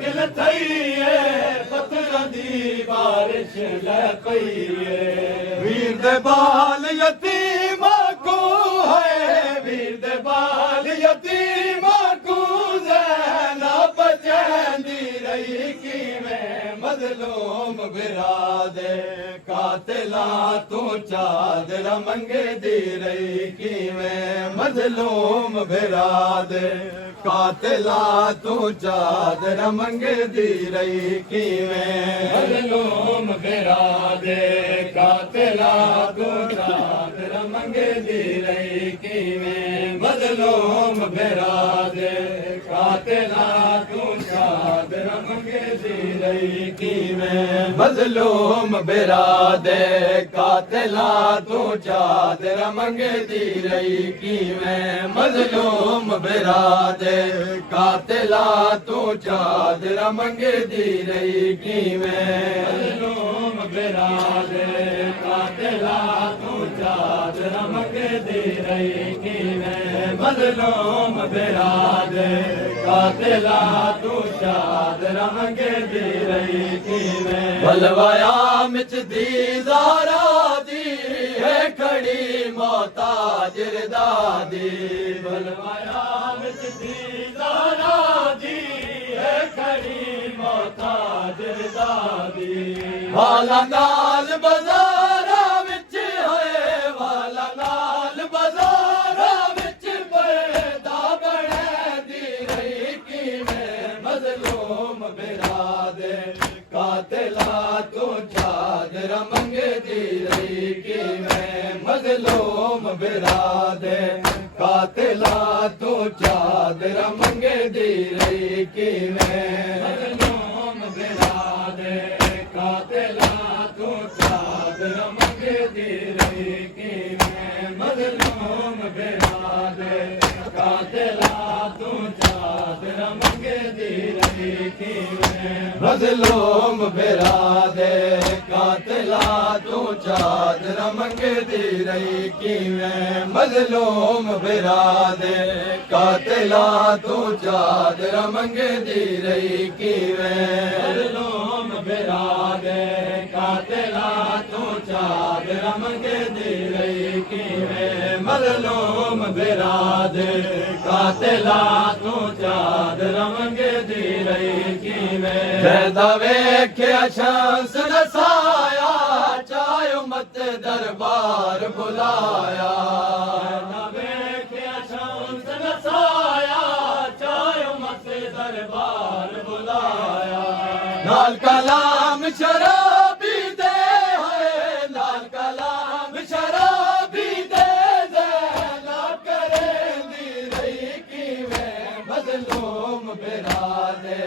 किल थई है पत्थर दी बारिश लपई है वीर दे बाल यतीमा को है वीर दे बाल यतीमा को ज़ैना बचैंदी रही कि मैं मजलूम बिरादे कातिला तू चादर मंगे दी रही कि मैं मजलूम बिरादे कातिला तू चादर मंगे दी रही कि मैं मजलूम बिरादे कातिला तू चादर मंगे दी रही कि मैं मजलूम बिरादे कातिला तू चादर मंगे दी रही कि मैं मजलूम बिरादे कातिला तू चादर मंगे दी रही कि मैं मजलूम बिरादे कातिला तू चादर मंगे दी रही कि मैं मजलूम बिरादे कातिला तू चादर मंगे दी रही कि मैं मजलूम बिरादे कातिला तू चादर मंगे दी रही कि मैं बलवाया मिच दी ज़ारा दी है खड़ी मोहताजिर दादी बलवाया मिच दी ज़ारा दी है खड़ी मोहताजिर दादी वाला नाल बाज़ारा विच है वाला नाल बाज़ारा विच पैदा बने दी रही कि मैं मजलूम बिरादे कातिला तू चादर मंगे दी रही कि मैं मजलूम बिरादे कातिला तू चादर मंगे दी रही कि मैं मजलूम बिरादे कातिला तू चादर मंगे दी रही कि मैं मजलूम बिरादे कातिला तू चादर मंगे दी रही कि मैं मजलूम बिरादे कातिला तू चादर मंगे दी रही कि मैं मजलूम बिरादे कातिला तू चादर मंगे दी रही कि मैं मजलूम बिरादे कातिला तू चादर मंगे दी रही कि मैं मजलूम बिरादे कातिला तू चादर मंगे दी रही कि मैं ज़ैदा वेख्या शम्स नसाया चायो मत दरबार बुलाया ज़ैदा वेख्या शम्स नसाया चायो मत दरबार बुलाया नाल कलाम शराबी दे है नाल कलाम शराबी दे ज़ैना करेंदी रही कि मैं मजलूम बिरादे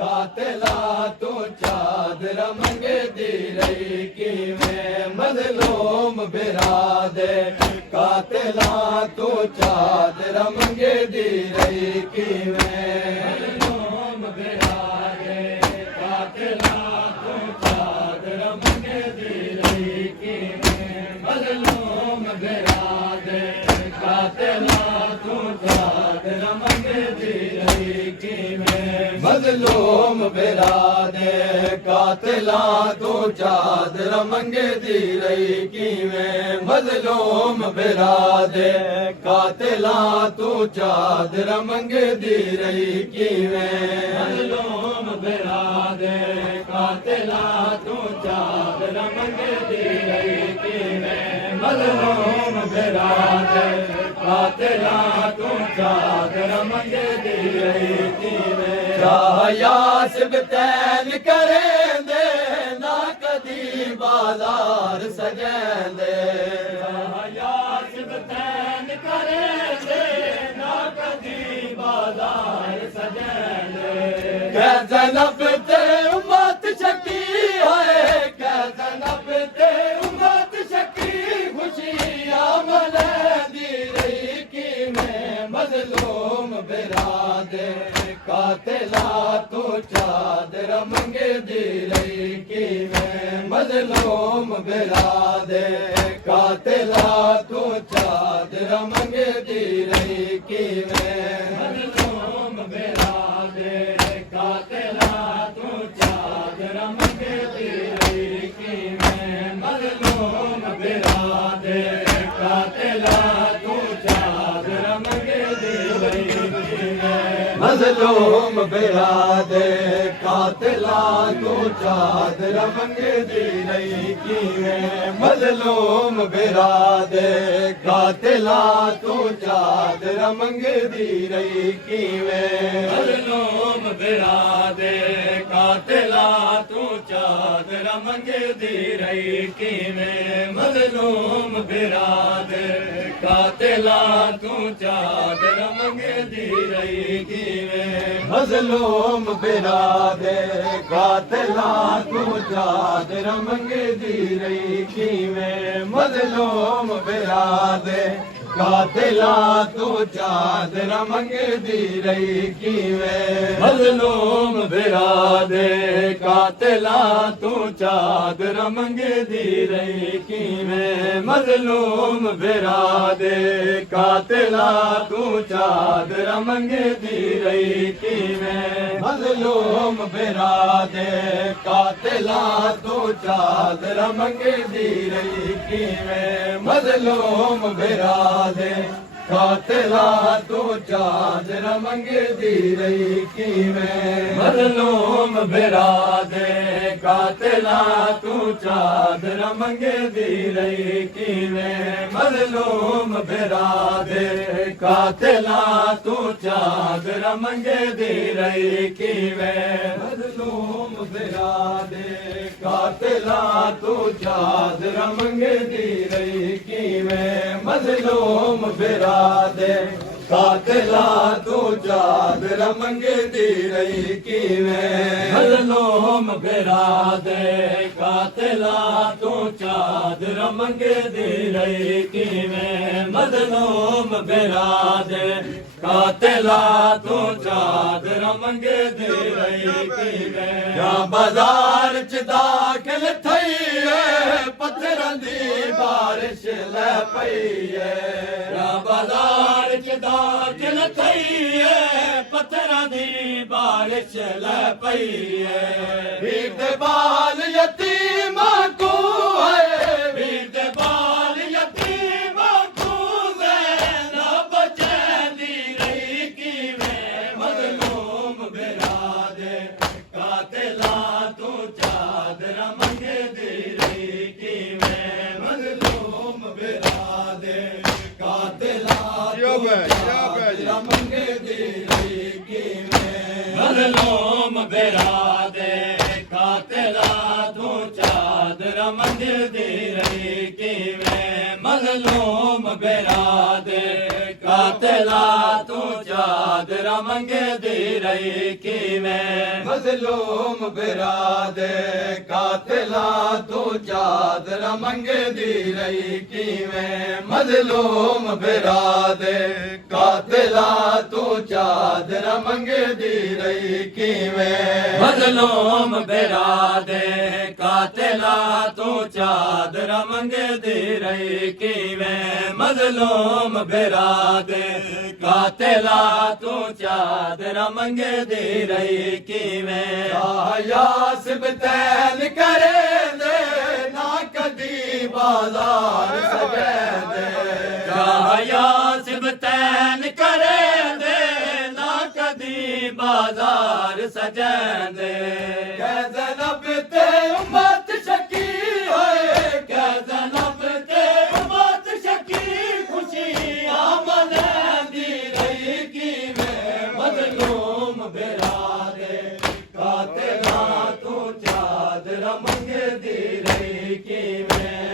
कातिला तू चादर मंगे दी रही कि मैं मजलूम बिरादे कातिला तू चादर मंगे दी रही कि मैं मजलूम बिरादे कातिला तू चादर मंगे दी रही कि मैं मजलूम बिरादे कातिला तू चादर मंगे दी रही कि मैं मजलूम बिरादे कातिला तू चादर मंगे दी रही कि मैं मजलूम बिरादे कातिला तू चादर मंगे दी रही कि मैं मजलूम बिरादे कातिला तू चादर मंगे दी रही कि मैं मजलूम बिरादे कातिला तू चादर मंगे दी रही कि मैं यासिब तैन करेंदे ना कदी बाजार सजेंदे यासिब तैन करेंदे ना कदी बाजार सजेंदे कैसे नबते उम्मत शकी है कैसे नबते उम्मत शकी खुशियां मनांदी रही कि मैं मजलूम बिरादे कातिला तू चादर मंगे दी रही कि मैं मजलूम बिरादे कातिला तू चादर मंगे दी रही कि मैं मजलूम बिरादे कातिला मज़लूम बिरादे कातिला तू चादर मंगदी रही कीवें मज़लूम बिरादे कातिला तू चादर मंगदी रही कीवें मज़लूम बिरादे कातिला तू चादर मंगदी रही कीवें मज़लूम बिरादे कातिला तू चादर मंगदी रही कीवें मज़लूम बिरादे कातिला तू चादर मंगदी रही कीवें मज़लूम बिरादे कातिला तू चादर मंगदी रही कीवें मज़लूम बिरादे कातिला तू चादर मंगदी रही कीवें मज़लूम बिरादे कातिला तू चादर मंगदी रही कीवें मज़लूम बिरादे कातिला तू चादर मंगदी रही कीवें मज़लूम बिरादे कातिला तू चादर मंगदी रही कीवें मज़लूम बिरादे कातिला तू चादर मंगदी रही कीवें मज़लूम बिरादे कातिला तू चादर मंगदी रही कीवें मज़लूम बिरादे कातिला तू चादर मंगदी रही कीवें मज़लूम बिरादे कातिला तू चादर मंगदी रही कीवें मज़लूम बिरादे कातिला तू चादर मंगदी रही कीवें मज़लूम बिरादे कातिला तू चादर मंगदी रही कीवें या बाजार च दाखिल थई है पत्थरां दी बारिश लै पई है या बाजार च दाखिल थई है पत्थरां दी बारिश लै पई है वीर दे बाल यतीमा को है वीर दे बाल यतीमा को ना बचैंदी रही कीवें मज़लूम बिरादे कातिला तू चादर मंगदी रही कीवें मज़लूम बिरादे कातिला चादर मंगदी रही कीवें मज़लूम बिरादे कातिला तू चादर मंगदी रही कीवें मज़लूम बिरादे कातिला तू चादर मंगदी रही कीवें मज़लूम बिरादे कातिला तू चादर मंगदी रही कीवें मज़लूम बिरादे कातिला तू चादर मंगदी रही कीवें मज़लूम बिरादे कातिला तू चादर मंगदी रही कीवें मज़लूम बिरादे कातिला तू चादर मंगदी रही कीवें यासिब तैन करे दे ना कदी बाजार सजे दे यासिब तैन करे दे ना कदी बाजार सजे दे ज़ैनब ते उम्मत शकी होए ज़ैनब ते उम्मत शकी खुशियां मनांदी रही कीवें मज़लूम बिरादे कातिला तू चादर मंगदी रही कीवें